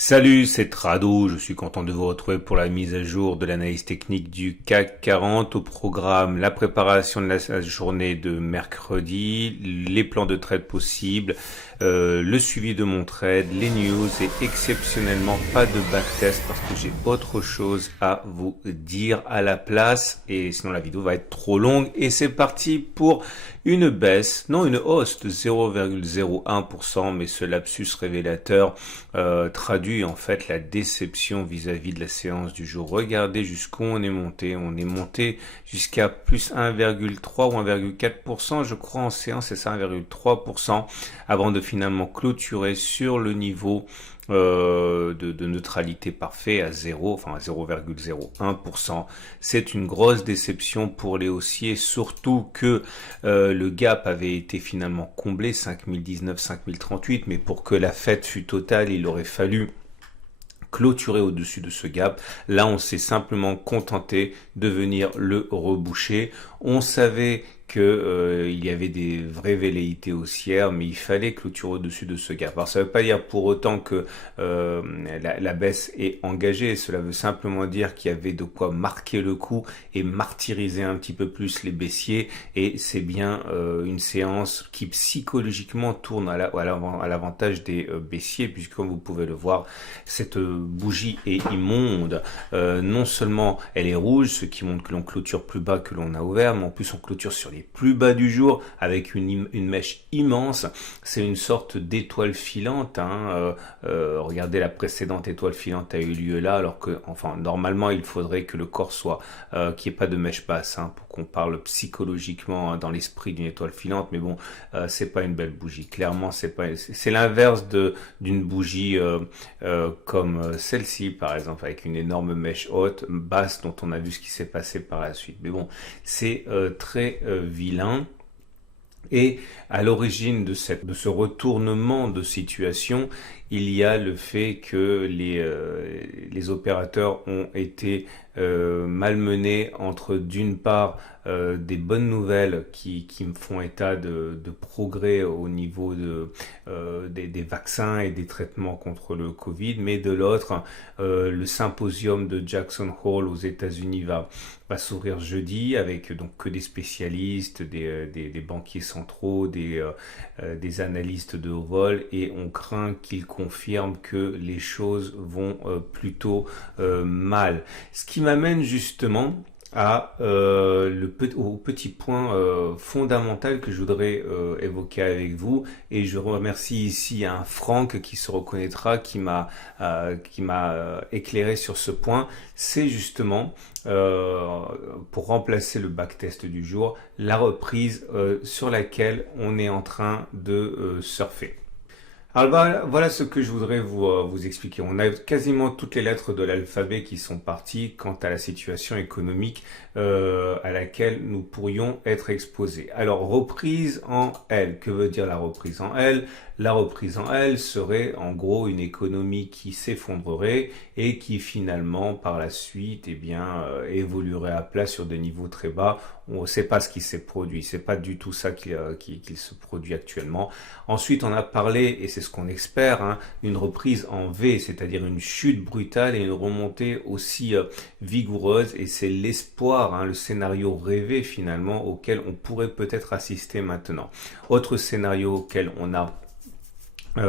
Salut, c'est Trado, je suis content de vous retrouver pour la mise à jour de l'analyse technique du CAC 40. Au programme, la préparation de la journée de mercredi, les plans de trade possibles, le suivi de mon trade, les news et exceptionnellement pas de backtest parce que j'ai autre chose à vous dire à la place et sinon la vidéo va être trop longue et c'est parti pour une baisse, non une hausse de 0,01%, mais ce lapsus révélateur traduit en fait la déception vis-à-vis de la séance du jour. Regardez jusqu'où on est monté jusqu'à plus 1,3 ou 1,4%, je crois en séance, c'est ça 1,3%, avant de finalement clôturer sur le niveau de neutralité parfait à 0, enfin à 0,01%. C'est une grosse déception pour les haussiers, surtout que le gap avait été finalement comblé, 5019, 5038, mais pour que la fête fût totale, il aurait fallu clôturer au-dessus de ce gap. Là, on s'est simplement contenté de venir le reboucher. On savait que il y avait des vraies velléités haussières, mais il fallait clôturer au-dessus de ce gap. Alors ça ne veut pas dire pour autant que la baisse est engagée, cela veut simplement dire qu'il y avait de quoi marquer le coup et martyriser un petit peu plus les baissiers, et c'est bien une séance qui psychologiquement tourne à l'avantage des baissiers, puisque comme vous pouvez le voir, cette bougie est immonde. Non seulement elle est rouge, ce qui montre que l'on clôture plus bas que l'on a ouvert, mais en plus on clôture sur les plus bas du jour avec une mèche immense. C'est une sorte d'étoile filante. Regardez, la précédente étoile filante a eu lieu là, alors que, enfin, normalement, il faudrait que le corps soit, qu'il n'y ait pas de mèche basse, pour qu'on parle psychologiquement dans l'esprit d'une étoile filante. Mais bon, c'est pas une belle bougie. Clairement, c'est l'inverse d'une bougie comme celle-ci, par exemple, avec une énorme mèche haute, basse, dont on a vu ce qui s'est passé par la suite. Mais bon, c'est très vilain. Et à l'origine de ce retournement de situation, il y a le fait que les opérateurs ont été malmenés entre, d'une part, des bonnes nouvelles qui me font état de progrès au niveau des vaccins et des traitements contre le Covid, mais de l'autre, le symposium de Jackson Hole aux États-Unis va s'ouvrir jeudi avec donc que des spécialistes, des banquiers centraux, des analystes de haut vol, et on craint qu'ils confirment que les choses vont plutôt mal. Ce qui m'amène justement au petit point fondamental que je voudrais évoquer avec vous, et je remercie ici un Franck qui se reconnaîtra, qui m'a éclairé sur ce point. C'est justement pour remplacer le backtest du jour, la reprise sur laquelle on est en train de surfer. Alors voilà ce que je voudrais vous expliquer. On a quasiment toutes les lettres de l'alphabet qui sont parties quant à la situation économique à laquelle nous pourrions être exposés. Alors, reprise en L. Que veut dire la reprise en L? La reprise en L serait en gros une économie qui s'effondrerait et qui finalement par la suite évoluerait à plat sur des niveaux très bas. On ne sait pas ce qui s'est produit, c'est pas du tout ça qu'il se produit actuellement. Ensuite, on a parlé, et c'est ce qu'on espère, une reprise en V, c'est-à-dire une chute brutale et une remontée aussi vigoureuse, et c'est l'espoir, le scénario rêvé finalement auquel on pourrait peut-être assister maintenant. Autre scénario auquel on a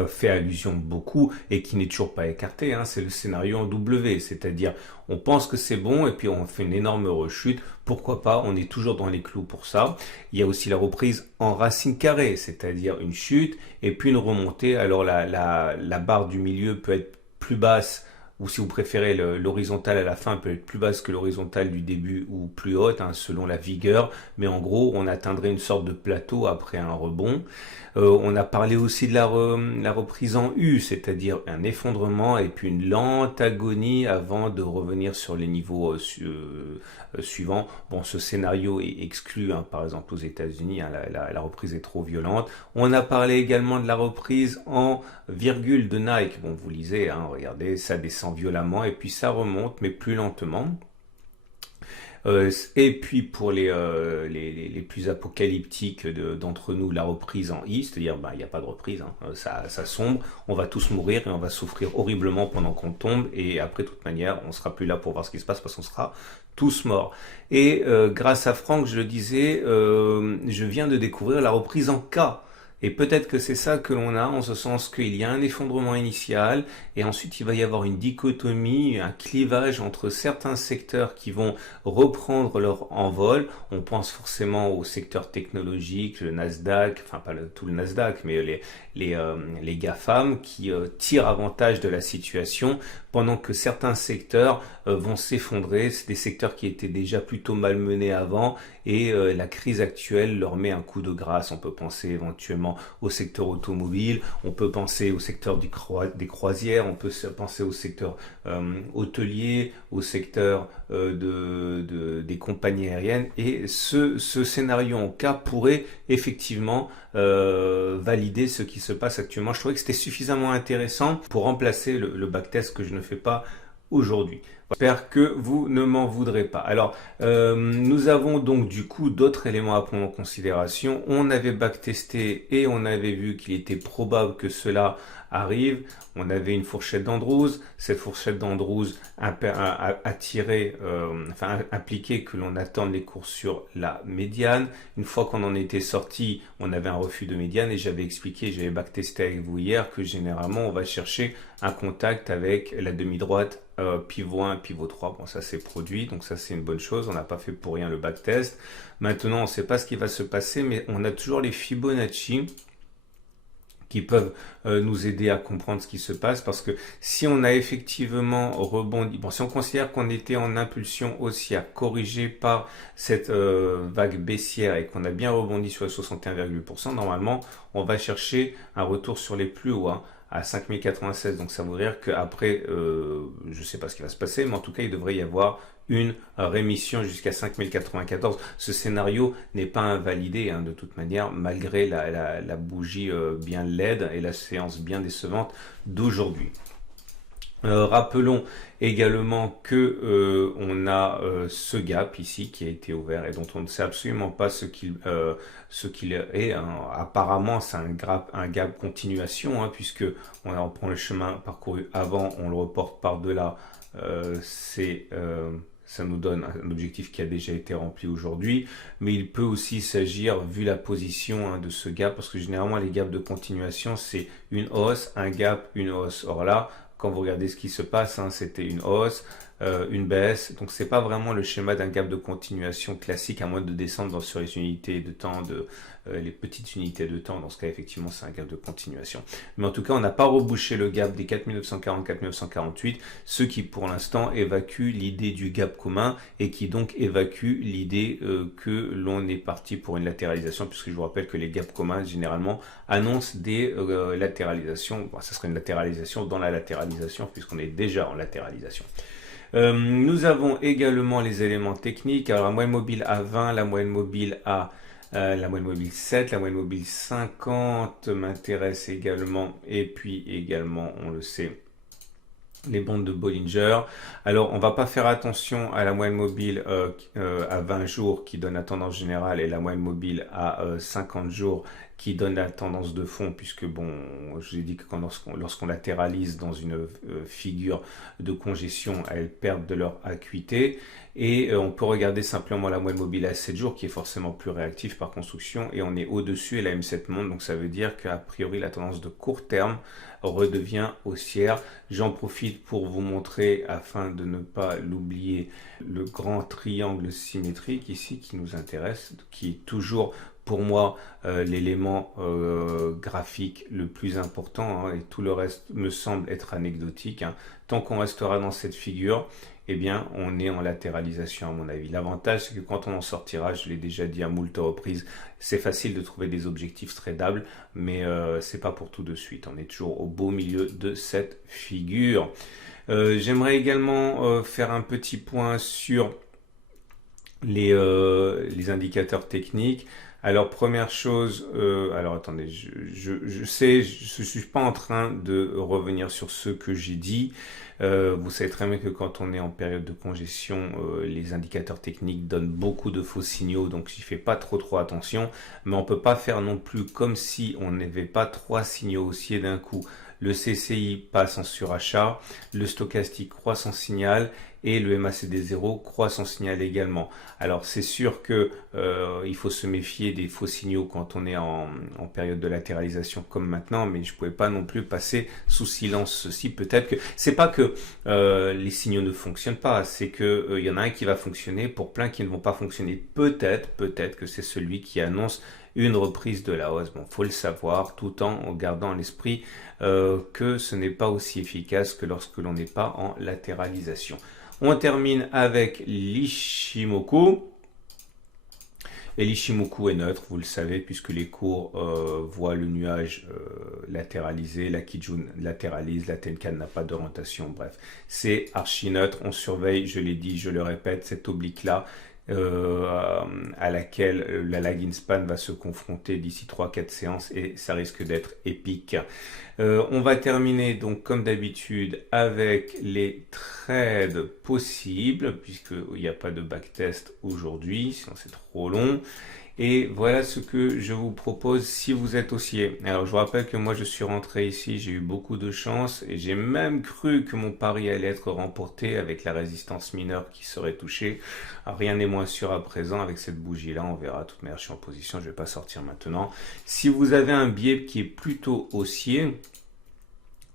fait allusion beaucoup et qui n'est toujours pas écarté, c'est le scénario en W, c'est-à-dire on pense que c'est bon et puis on fait une énorme rechute, pourquoi pas, on est toujours dans les clous pour ça. Il y a aussi la reprise en racine carrée, c'est-à-dire une chute et puis une remontée. Alors la barre du milieu peut être plus basse, ou si vous préférez l'horizontale à la fin peut être plus basse que l'horizontale du début ou plus haute, selon la vigueur, mais en gros on atteindrait une sorte de plateau après un rebond. On a parlé aussi de la reprise en U, c'est-à-dire un effondrement et puis une lente agonie avant de revenir sur les niveaux suivants. Bon, ce scénario est exclu, par exemple aux États-Unis, la reprise est trop violente. On a parlé également de la reprise en virgule de Nike. Bon, vous lisez, regardez, ça descend violemment et puis ça remonte, mais plus lentement. Et puis pour les plus apocalyptiques d'entre nous, la reprise en I, c'est-à-dire il n'y a pas de reprise, hein, ça sombre, on va tous mourir et on va souffrir horriblement pendant qu'on tombe, et après de toute manière on sera plus là pour voir ce qui se passe parce qu'on sera tous morts. Et grâce à Franck, je le disais, je viens de découvrir la reprise en K. Et peut-être que c'est ça que l'on a, en ce sens qu'il y a un effondrement initial, et ensuite il va y avoir une dichotomie, un clivage entre certains secteurs qui vont reprendre leur envol. On pense forcément au secteur technologique, le Nasdaq, enfin pas tout le Nasdaq, mais les GAFAM qui tirent avantage de la situation, pendant que certains secteurs vont s'effondrer. C'est des secteurs qui étaient déjà plutôt malmenés avant, et la crise actuelle leur met un coup de grâce. On peut penser éventuellement au secteur automobile, on peut penser au secteur des croisières, on peut penser au secteur hôtelier, au secteur des compagnies aériennes, et ce scénario en cas pourrait effectivement valider ce qui se passe actuellement. Je trouvais que c'était suffisamment intéressant pour remplacer le backtest que je ne fais pas aujourd'hui. J'espère que vous ne m'en voudrez pas. Alors, nous avons donc du coup d'autres éléments à prendre en considération. On avait backtesté et on avait vu qu'il était probable que cela arrive. On avait une fourchette d'Andrews. Cette fourchette d'Andrews impliquait que l'on attende les cours sur la médiane. Une fois qu'on en était sorti, on avait un refus de médiane, et j'avais expliqué, j'avais backtesté avec vous hier, que généralement on va chercher un contact avec la demi-droite, pivot 1, pivot 3. Bon, ça c'est produit, donc ça c'est une bonne chose. On n'a pas fait pour rien le backtest. Maintenant, on ne sait pas ce qui va se passer, mais on a toujours les Fibonacci qui peuvent nous aider à comprendre ce qui se passe, parce que si on a effectivement rebondi, bon, si on considère qu'on était en impulsion haussière corrigée par cette vague baissière et qu'on a bien rebondi sur les 61,%, normalement on va chercher un retour sur les plus hauts, hein, à 5096. Donc ça veut dire qu'après, je ne sais pas ce qui va se passer, mais en tout cas il devrait y avoir une rémission jusqu'à 5094. Ce scénario n'est pas invalidé, hein, de toute manière, malgré la bougie bien laide et la séance bien décevante d'aujourd'hui. Rappelons également que on a ce gap ici qui a été ouvert et dont on ne sait absolument pas ce qu'il est, hein. Apparemment, c'est un gap continuation, hein, puisque on prend le chemin parcouru avant, on le reporte par-delà. Ça nous donne un objectif qui a déjà été rempli aujourd'hui, mais il peut aussi s'agir, vu la position, hein, de ce gap, parce que généralement les gaps de continuation, c'est une hausse, un gap, une hausse. Or là, quand vous regardez ce qui se passe, hein, c'était une hausse, une baisse, donc c'est pas vraiment le schéma d'un gap de continuation classique, à moins de descendre sur les unités de temps, les petites unités de temps. Dans ce cas, effectivement, c'est un gap de continuation. Mais en tout cas, on n'a pas rebouché le gap des 4940-4948, ce qui pour l'instant évacue l'idée du gap commun, et qui donc évacue l'idée que l'on est parti pour une latéralisation, puisque je vous rappelle que les gaps communs généralement annoncent des latéralisations. Bon, ça serait une latéralisation dans la latéralisation, puisqu'on est déjà en latéralisation. Nous avons également les éléments techniques. Alors la moyenne mobile à 20, la moyenne mobile à la moyenne mobile 7, la moyenne mobile 50 m'intéresse également, et puis également, on le sait, les bandes de Bollinger. Alors on va pas faire attention à la moyenne mobile à 20 jours qui donne la tendance générale, et la moyenne mobile à 50 jours qui donne la tendance de fond, puisque bon, je vous ai dit que lorsqu'on latéralise dans une figure de congestion, elles perdent de leur acuité. Et on peut regarder simplement la moyenne mobile à 7 jours, qui est forcément plus réactive par construction, et on est au-dessus, et la M7 monte, donc ça veut dire qu'a priori la tendance de court terme redevient haussière. J'en profite pour vous montrer, afin de ne pas l'oublier, le grand triangle symétrique ici qui nous intéresse, qui est toujours pour moi l'élément graphique le plus important, hein, et tout le reste me semble être anecdotique, hein. Tant qu'on restera dans cette figure, eh bien, on est en latéralisation à mon avis. L'avantage, c'est que quand on en sortira, je l'ai déjà dit à moult reprises, c'est facile de trouver des objectifs tradables, mais c'est pas pour tout de suite. On est toujours au beau milieu de cette figure. J'aimerais également faire un petit point sur les indicateurs techniques. Alors, première chose, alors attendez, je sais, je suis pas en train de revenir sur ce que j'ai dit. Vous savez très bien que quand on est en période de congestion, les indicateurs techniques donnent beaucoup de faux signaux, donc j'y fais pas trop attention. Mais on peut pas faire non plus comme si on n'avait pas trois signaux haussiers d'un coup. Le CCI passe en surachat, le stochastique croît son signal et le MACD0 croît son signal également. Alors c'est sûr que il faut se méfier des faux signaux quand on est en période de latéralisation comme maintenant, mais je ne pouvais pas non plus passer sous silence ceci. Peut-être que c'est pas que les signaux ne fonctionnent pas, c'est que il y en a un qui va fonctionner pour plein qui ne vont pas fonctionner. Peut-être que c'est celui qui annonce une reprise de la hausse. Bon, faut le savoir, tout en gardant à l'esprit que ce n'est pas aussi efficace que lorsque l'on n'est pas en latéralisation. On termine avec l'Ichimoku. Et l'Ichimoku est neutre, vous le savez, puisque les cours voient le nuage latéraliser, la Kijun latéralise, la Tenkan n'a pas d'orientation, bref. C'est archi neutre, on surveille, je l'ai dit, je le répète, cette oblique-là, à laquelle la lagging span va se confronter d'ici 3-4 séances et ça risque d'être épique. On va terminer donc comme d'habitude avec les trades possibles puisqu'il n'y a pas de backtest aujourd'hui, sinon c'est trop long. Et voilà ce que je vous propose si vous êtes haussier. Alors je vous rappelle que moi je suis rentré ici, j'ai eu beaucoup de chance et j'ai même cru que mon pari allait être remporté avec la résistance mineure qui serait touchée. Alors, rien n'est moins sûr à présent avec cette bougie là, on verra. De toute manière je suis en position, je ne vais pas sortir maintenant. Si vous avez un biais qui est plutôt haussier,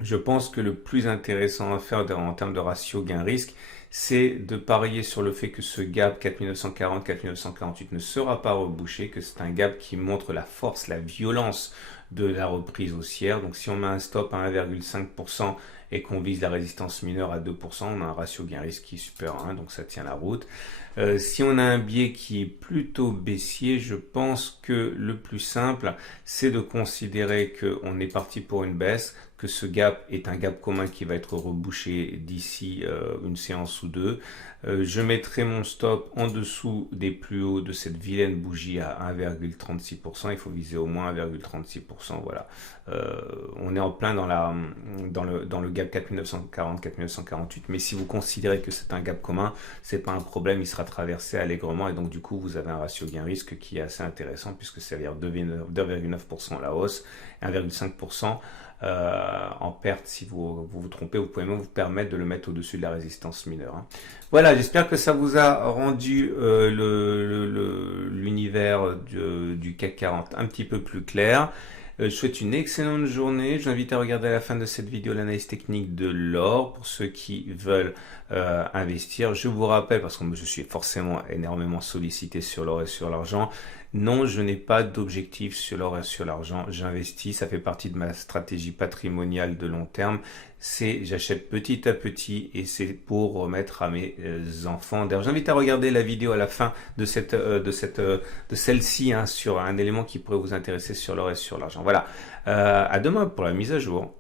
je pense que le plus intéressant à faire en termes de ratio gain-risque, c'est de parier sur le fait que ce gap 4940-4948 ne sera pas rebouché, que c'est un gap qui montre la force, la violence de la reprise haussière. Donc si on met un stop à 1,5% et qu'on vise la résistance mineure à 2%, on a un ratio gain-risque qui est supérieur à 1, donc ça tient la route. Si on a un biais qui est plutôt baissier, je pense que le plus simple, c'est de considérer qu'on est parti pour une baisse, que ce gap est un gap commun qui va être rebouché d'ici une séance ou deux. Je mettrai mon stop en dessous des plus hauts de cette vilaine bougie à 1,36%. Il faut viser au moins 1,36%. Voilà. On est en plein dans le gap 4940-4948. Mais si vous considérez que c'est un gap commun, c'est pas un problème. Il sera traversé allègrement et donc du coup vous avez un ratio gain-risque qui est assez intéressant puisque c'est à dire 2,9% à la hausse, 1,5% en perte. Si vous trompez, vous pouvez même vous permettre de le mettre au-dessus de la résistance mineure. Hein. Voilà, j'espère que ça vous a rendu l'univers du CAC 40 un petit peu plus clair. Je souhaite une excellente journée. Je vous invite à regarder à la fin de cette vidéo l'analyse technique de l'or pour ceux qui veulent investir. Je vous rappelle, parce que je suis forcément énormément sollicité sur l'or et sur l'argent, non, je n'ai pas d'objectif sur l'or et sur l'argent. J'investis, ça fait partie de ma stratégie patrimoniale de long terme. J'achète petit à petit et c'est pour remettre à mes enfants. D'ailleurs, j'invite à regarder la vidéo à la fin de celle-ci hein, sur un élément qui pourrait vous intéresser sur l'or et sur l'argent. Voilà. À demain pour la mise à jour.